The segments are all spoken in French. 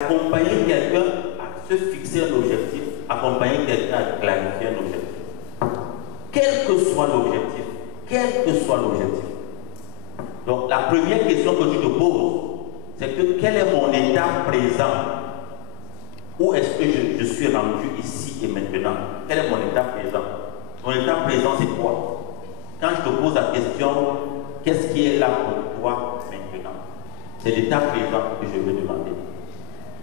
accompagner quelqu'un à se fixer un objectif, accompagner quelqu'un à clarifier un objectif. Quel que soit l'objectif, quel que soit l'objectif. Donc la première question que tu te poses, c'est que quel est mon état présent? Où est-ce que je suis rendu ici et maintenant? Quel est mon état présent? Mon état présent, c'est quoi? Quand je te pose la question, qu'est-ce qui est là pour toi maintenant? C'est l'état présent que je veux demander.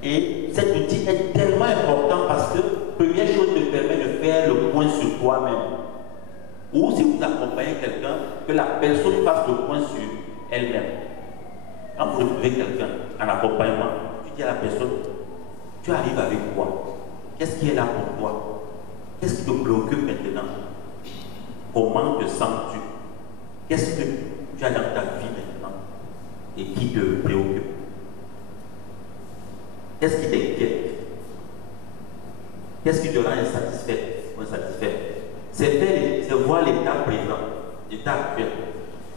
Et cet outil est tellement important parce que, première chose, te permet de faire le point sur toi-même. Ou si vous accompagnez quelqu'un, que la personne fasse le point sur elle-même. Quand vous retrouvez quelqu'un en accompagnement, tu dis à la personne, tu arrives avec quoi? Qu'est-ce qui est là pour toi? Qu'est-ce qui te préoccupe maintenant? Comment te sens-tu? Qu'est-ce que tu as dans ta vie maintenant et qui te préoccupe? Qu'est-ce qui t'inquiète? Qu'est-ce qui te rend insatisfait ou insatisfait? C'est voir l'état présent, l'état actuel.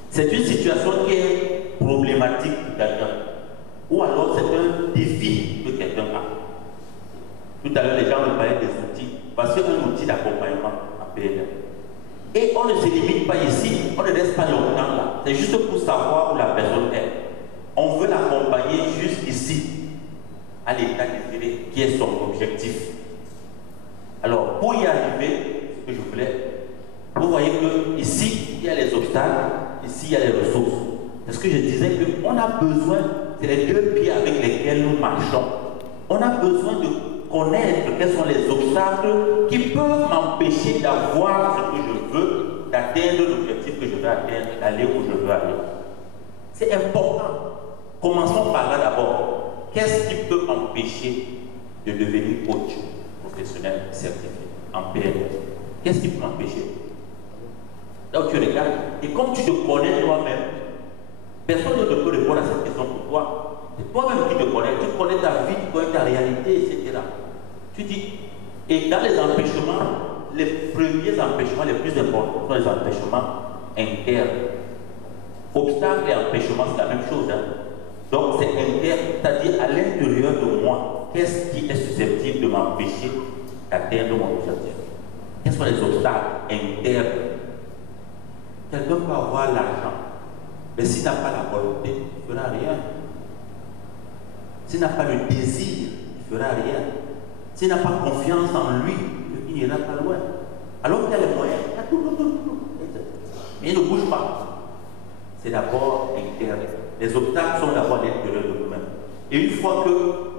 C'est une situation qui est problématique pour quelqu'un. Ou alors c'est un défi que quelqu'un a. Tout à l'heure, les gens me parlaient des outils. Parce qu'un outil d'accompagnement en PNL. Et on ne se limite pas ici, on ne reste pas longtemps là. C'est juste pour savoir où la personne est. On veut l'accompagner jusqu'ici, à l'état désiré, qui est son objectif. Alors, pour y arriver, ce que je voulais, vous voyez que ici, il y a les obstacles, ici, il y a les ressources. C'est ce que je disais qu'on a besoin, c'est les deux pieds avec lesquels nous marchons. On a besoin de connaître quels sont les obstacles qui peuvent m'empêcher d'avoir ce que je veux, d'atteindre l'objectif que je veux atteindre, d'aller où je veux aller. C'est important. Commençons par là d'abord. Qu'est-ce qui peut m'empêcher de devenir coach professionnel certifié en PNL? Qu'est-ce qui peut m'empêcher? Donc tu regardes, et comme tu te connais toi-même, personne ne peut répondre à cette question pour toi. C'est toi-même qui te connais, tu connais ta vie, tu connais ta réalité, etc. Tu dis, et dans les empêchements, les premiers empêchements les plus importants sont les empêchements internes. Obstacles et empêchements, c'est la même chose. Hein? Donc c'est interne, c'est-à-dire à l'intérieur de moi, qu'est-ce qui est susceptible de m'empêcher d'atteindre mon objectif? Quels sont les obstacles internes? Quelqu'un peut avoir l'argent, mais s'il n'a pas la volonté, il ne fera rien. S'il n'a pas le désir, il ne fera rien. S'il n'a pas confiance en lui, il n'ira pas loin. Alors qu'il y a les moyens, il y a tout. Mais il ne bouge pas. C'est d'abord interne. Les obstacles sont d'abord à l'intérieur de nous-mêmes. Et une fois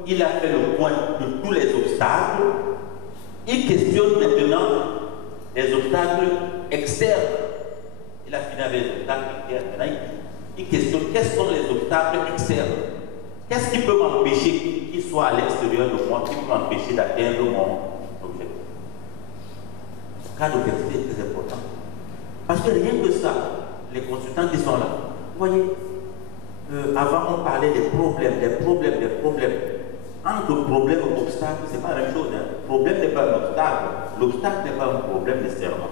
qu'il a fait le point de tous les obstacles, il questionne maintenant les obstacles externes. Il a fini avec les obstacles internes. Maintenant, il questionne quels sont les obstacles externes. Qu'est-ce qui peut m'empêcher qu'il soit à l'extérieur de moi, qui peut m'empêcher d'atteindre mon objectif? Ce cas d'objectif est très important. Parce que rien que ça, les consultants qui sont là, vous voyez, avant on parlait des problèmes. Entre problème et obstacle, ce n'est pas la même chose. Hein. Le problème n'est pas un obstacle. L'obstacle n'est pas un problème nécessairement.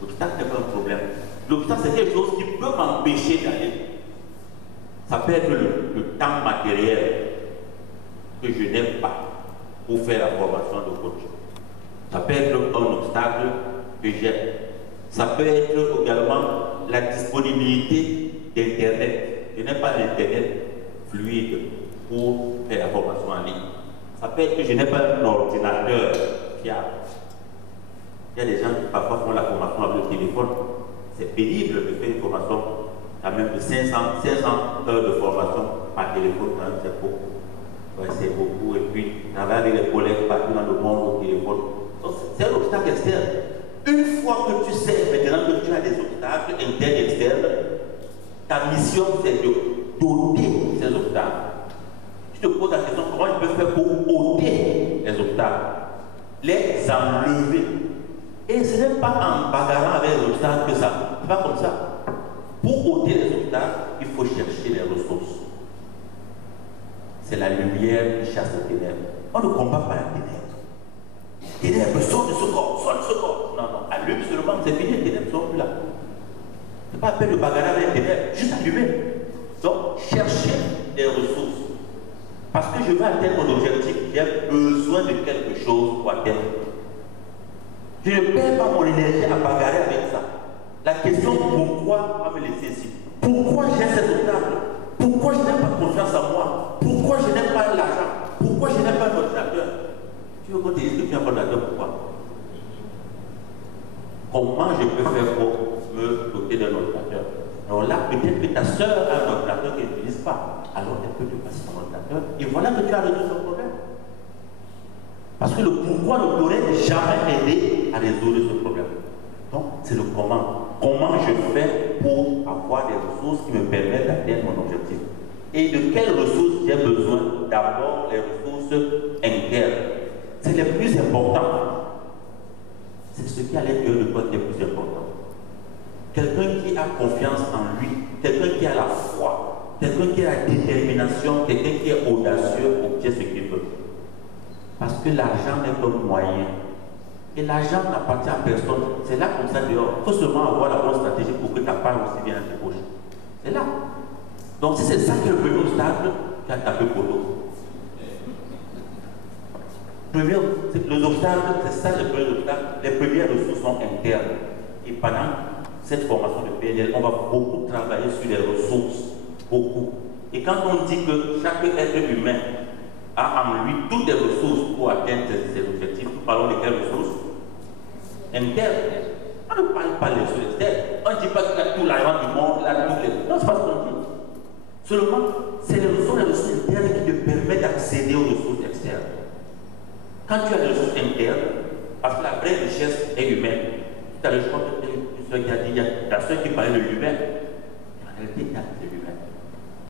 L'obstacle n'est pas un problème. L'obstacle, c'est quelque chose qui peut m'empêcher d'aller. Ça peut être le temps matériel que je n'aime pas pour faire la formation de coach. Ça peut être un obstacle que j'aime. Ça peut être également la disponibilité d'Internet. Je n'ai pas d'Internet fluide pour faire la formation en ligne. Ça peut être que je n'ai pas un ordinateur fiable. Il y a des gens qui parfois font la formation avec le téléphone. C'est pénible de faire une formation à même de 500 heures de formation par téléphone, quand même, c'est beaucoup. Ouais, c'est beaucoup. Et puis, travailler avec les collègues partout dans le monde au téléphone. Donc, c'est un obstacle externe. Une fois que tu sais maintenant que tu as des obstacles internes et externes, ta mission, c'est de doter ces obstacles. Tu te poses la question, comment je peux faire pour ôter les obstacles, les enlever. Et ce n'est pas en bagarrant avec les obstacles que ça. C'est pas comme ça. Pour ôter les obstacles, il faut chercher les ressources. C'est la lumière qui chasse les ténèbres. On ne combat pas la ténèbre. Les ténèbres sortent de ce corps, sortent de ce corps. Non, non, allume seulement, c'est fini, les ténèbres ne sont plus là. Ce n'est pas à peine de bagarrer avec les ténèbres, juste allumer. Donc, chercher des ressources. Parce que je veux atteindre mon objectif, j'ai besoin de quelque chose pour atteindre. Je ne perds pas mon énergie à bagarrer avec ça. La question pourquoi va me laisser ici. Pourquoi j'ai cet obstacle? Pourquoi je n'ai pas confiance en moi? Pourquoi je n'ai pas l'argent? Pourquoi je n'ai pas un ordinateur? Tu veux qu'on te dise que tu n'as pas d'ordinateur, pourquoi? Comment je peux faire pour me doter d'un ordinateur? Alors là, peut-être que ta soeur a un ordinateur qu'elle n'utilise pas. Alors elle peut te passer son ordinateur et voilà que tu as résolu son problème. Parce que le pourquoi ne t'aurait jamais aidé à résoudre ce problème. Donc, c'est le comment. Comment je fais pour avoir des ressources qui me permettent d'atteindre mon objectif? Et de quelles ressources j'ai besoin? D'abord, les ressources internes. C'est les plus importants. C'est ce qui à l'intérieur de toi qui est le plus important. Quelqu'un qui a confiance en lui, quelqu'un qui a la foi, quelqu'un qui a la détermination, quelqu'un qui est audacieux pour faire ce qu'il veut. Parce que l'argent n'est qu'un moyen. Et l'argent n'appartient à personne. C'est là comme ça dehors. Il faut seulement avoir la bonne stratégie pour que ta part aussi vienne à tes poches. C'est là. Donc si c'est ça qui est le premier obstacle, tu as tapé pour l'autre. Les obstacles, c'est ça le premier obstacle. Les premières ressources sont internes. Et pendant cette formation de PNL, on va beaucoup travailler sur les ressources. Beaucoup. Et quand on dit que chaque être humain a en lui toutes les ressources pour atteindre ses objectifs, nous parlons de quelles ressources? Internes. On ne parle pas des ressources externes. On ne dit pas qu'il a tout l'argent du monde, là, toutes les... Non, c'est pas ce qu'on dit. Seulement, c'est les ressources internes qui te permettent d'accéder aux ressources externes. Quand tu as des ressources internes, parce que la vraie richesse est humaine, tu as le choix de celui qui a dit, il y a ceux qui parlaient de l'humain. En réalité, il y a de l'humain.